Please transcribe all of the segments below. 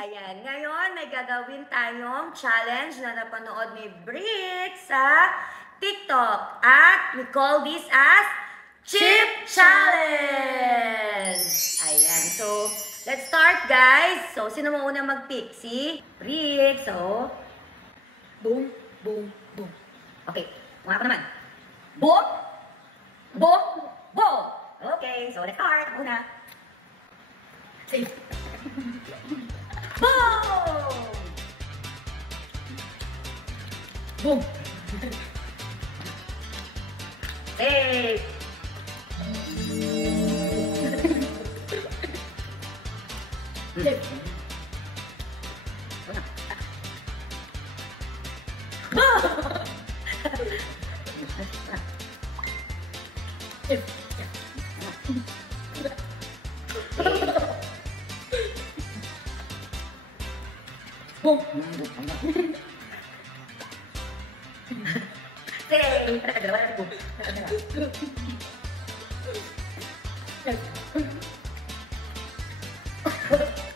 Ayan, ngayon may gagawin tayong challenge na napanood ni Brick sa TikTok. At we call this as Chip Challenge! Ayan, so let's start guys. So, sino mo una mag-pick? Si Brick. So, boom, boom, boom. Okay, mga pa naman. Boom, boom, boom. Okay, so let's start. Una. Safe. Boom! Boom! Safe! Safe! Boom! Safe! Boom! Say! Dalawa na boom.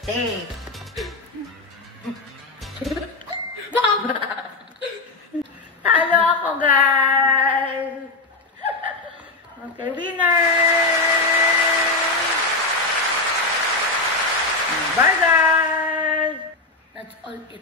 Say! Boom! Talo ako, guys! Okay, winner! Bye, guys! That's all it.